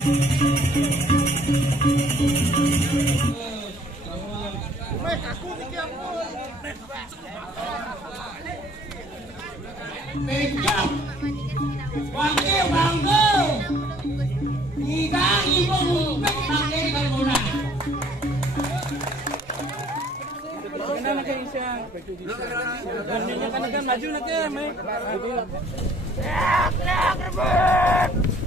Wakil bangga, ikan ibu pakai kalguna. Kenapa kayak isya? Warnanya kan akan maju nanti ya, Mek. Teriak, rebut.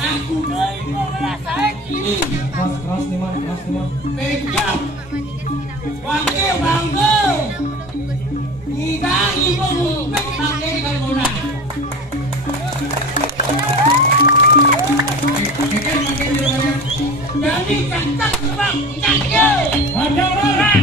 Aku mau ngerasain ini. Keras nih man. Pejam. Wakil bangga. Ikan ibu pakai kalguna. Jadi cacak sebab cacak. Ada orang.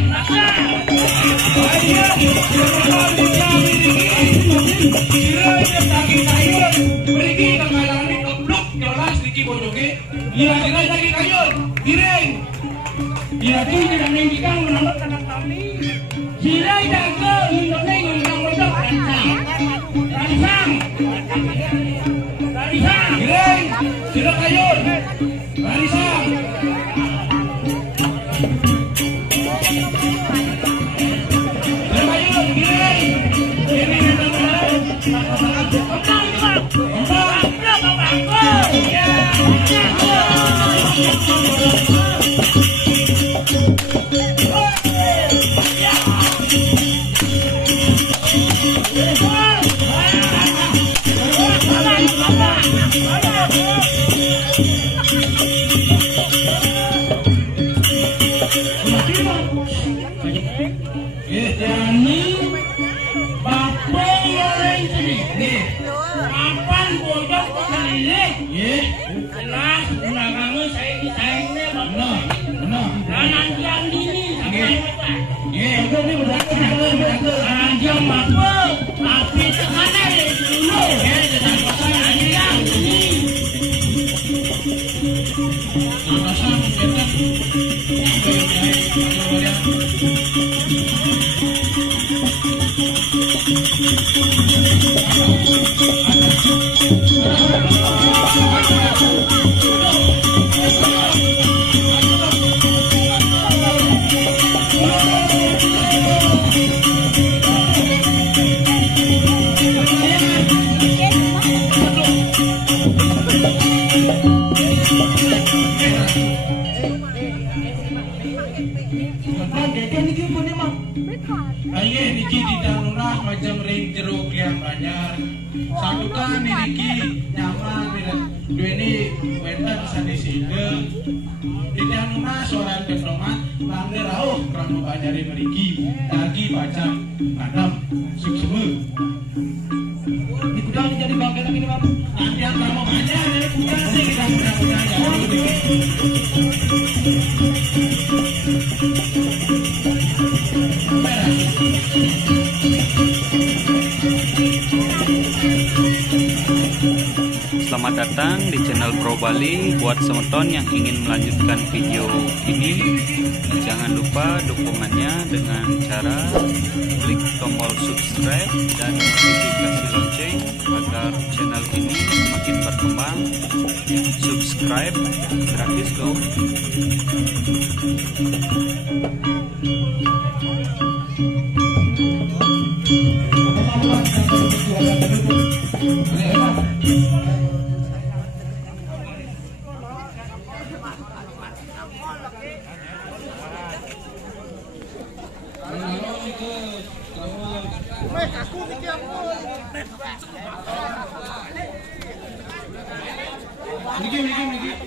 Aye niki ditanunah macam ring jeruk yang banyak. Sadukan niki nyaman bila dua ini wendan saniside. Ditanunah seorang diplomat langgar rauh kerana bajari meriki lagi baca madam sukseme. Ini kuda jadi bangkai lagi nih, Bang. Nanti yang kamu banyak dari kuda sih kita mudah-mudahan Selamat datang di channel Pro Bali. Buat semeton yang ingin melanjutkan video ini, jangan lupa dukungannya dengan cara klik tombol subscribe dan notifikasi lonceng agar channel ini semakin berkembang. Subscribe gratis loh. Niki.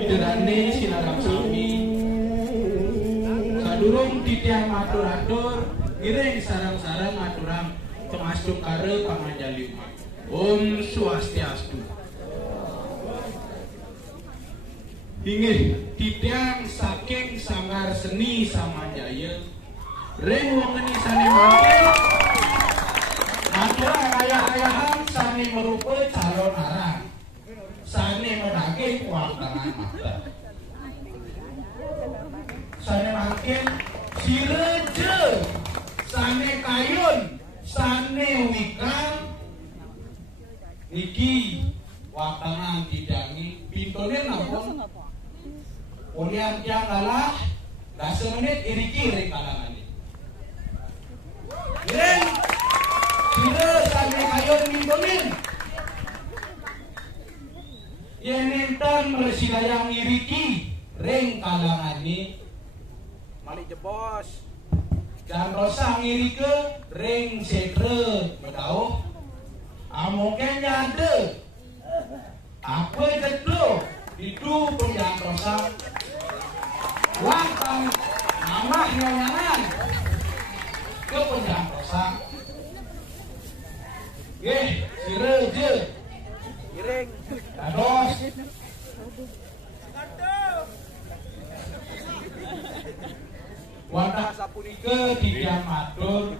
Bidurane sinarap sami sadurung titiang matur-atur ngiring sarang-sarang aturang temasuk kare pangajali umat. Om Swastiastu. Inggih titiang saking Sanggar Seni Samajaya ring wong ngeni sane mangke atur ayah-ayahan sane merupa calon arang sane menake kuantangan mata sane makin sireje sane kayun sane wikang niki watangan didangi pintone nampun Unian tiang kalah dasa menit iriki ring kalangan ini ring sire sane kayun pintonin yang nentan meresilayang iriki ring kalangan ini malik jebos dan rosang irike ring sekre betauh amoken nyade apa itu itu penjang rosang langkang namah nyanyangan ke penjang rosang sire je giring dados wadah sapurike tidiang matur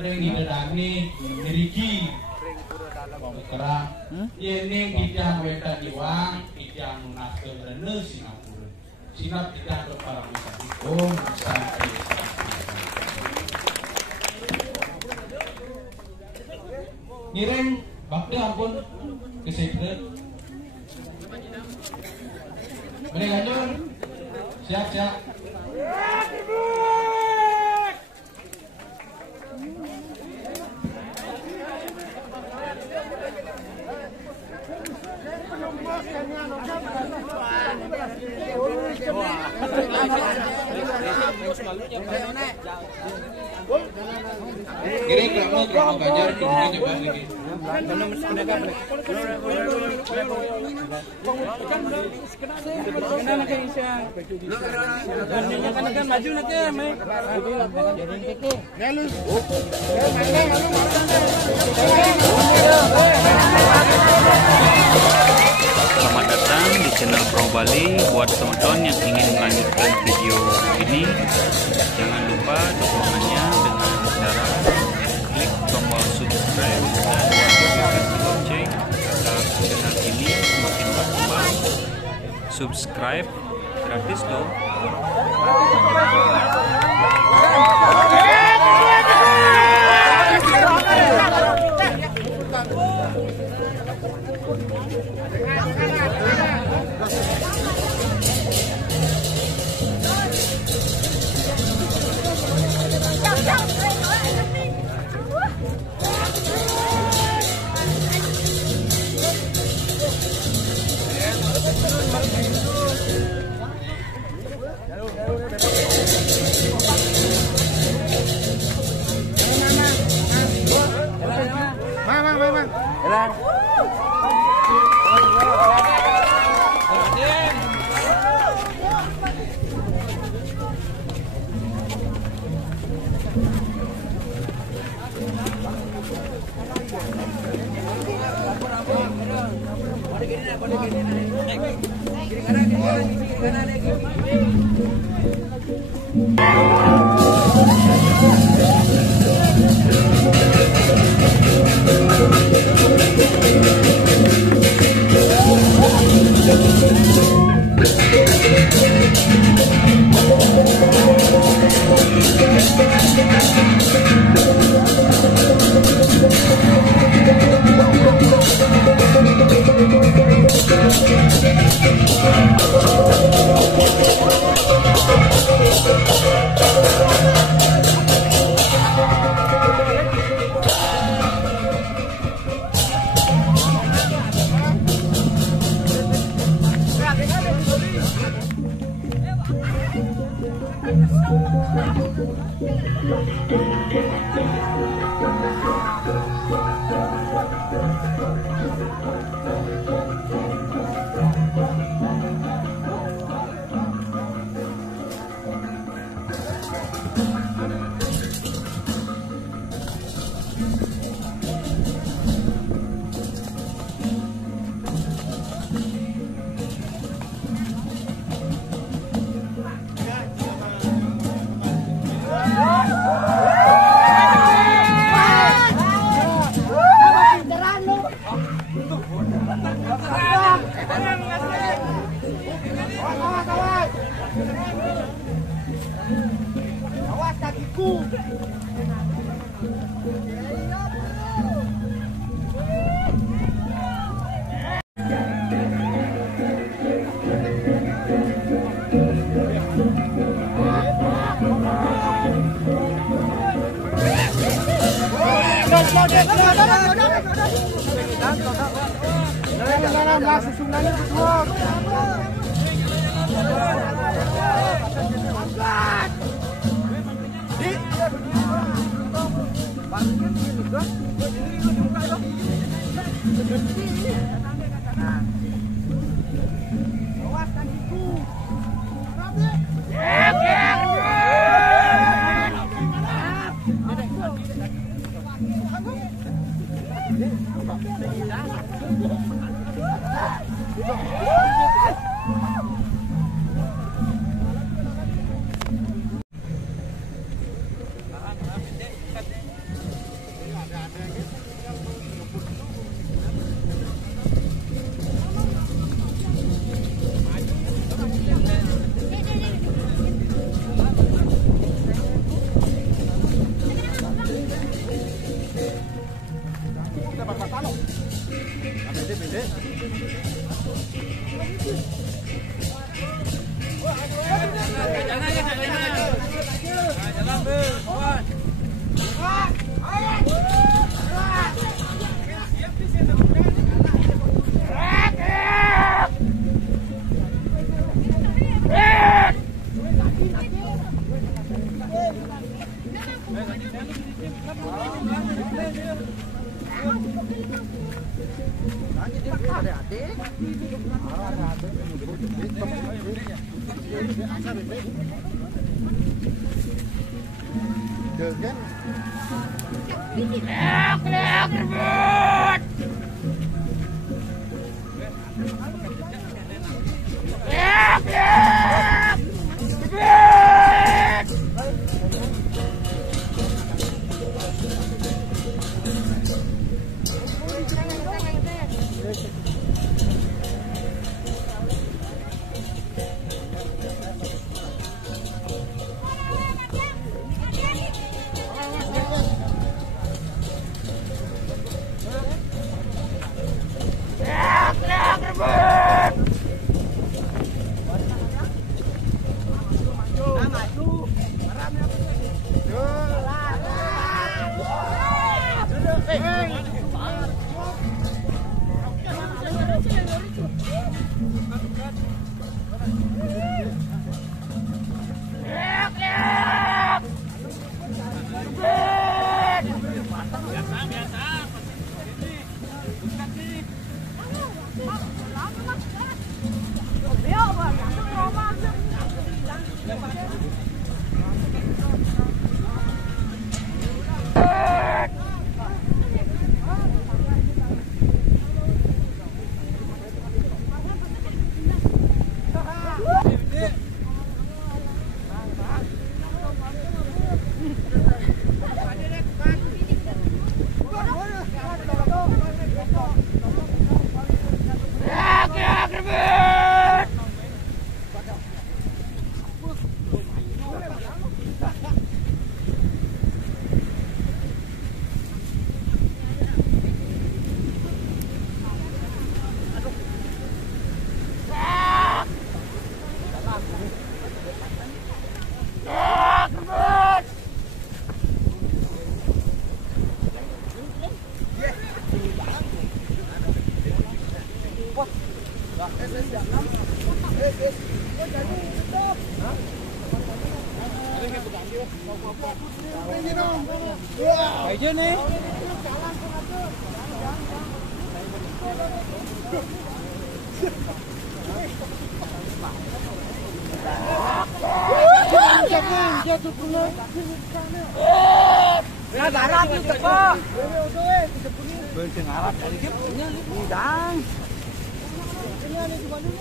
ring didedani dirigi ring pura dalam kerang yening tidiang wetan diwang tidiang nunaske rene Singapura sinap tidiang keparang wisati om santi ngiring bakda ampun kesekret boleh lanjut siap Kira kerama ganjar turunnya coba lagi. Maju nanti, Selamat datang di channel Pro Bali. Buat teman-teman yang ingin melanjutkan video ini, jangan lupa dukungannya dengan cara klik tombol subscribe dan aktifkan lonceng agar channel ini semakin berkembang. Subscribe gratis loh. Awas kakiku. Susunannya berdua. Aja nih.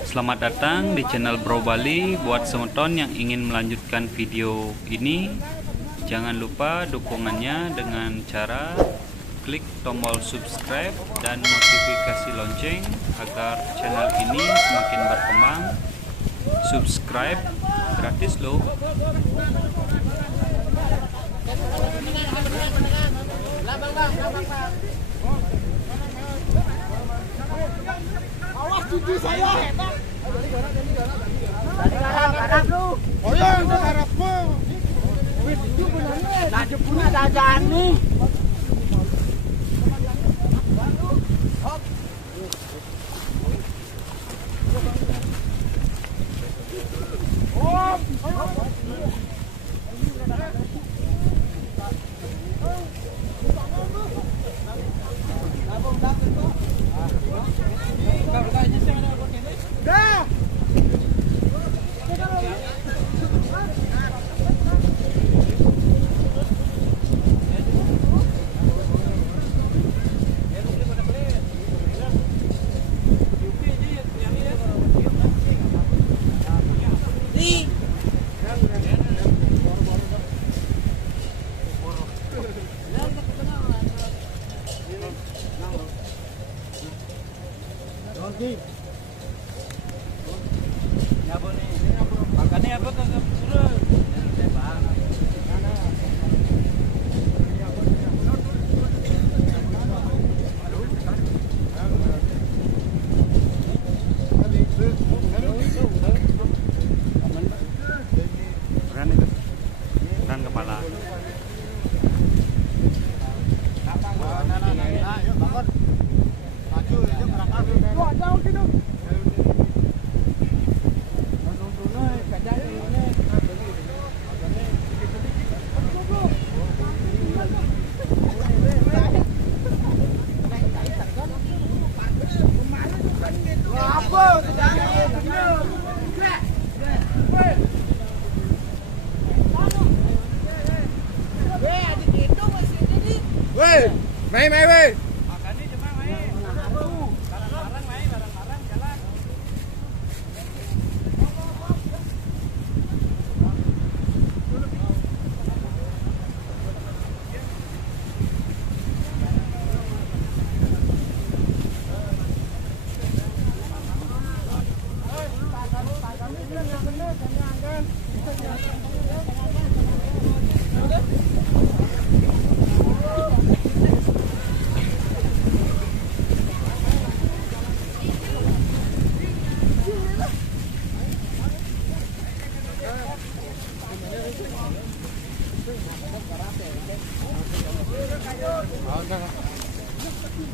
Selamat datang di channel Bro Bali. Buat semeton yang ingin melanjutkan video ini, jangan lupa dukungannya dengan cara klik tombol subscribe dan notifikasi lonceng agar channel ini semakin berkembang. Subscribe gratis loh. Awas cucu saya hebat. Garap lu. Oh ya, garap mah. Itu benernya. Nah, jepuna dadaan nih. Makannya apa kagak suruh? Kan kepala. Weh, main weh. Makannya cuma main. Barang-barang main, barang-barang jalan.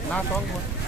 Nah, tolong.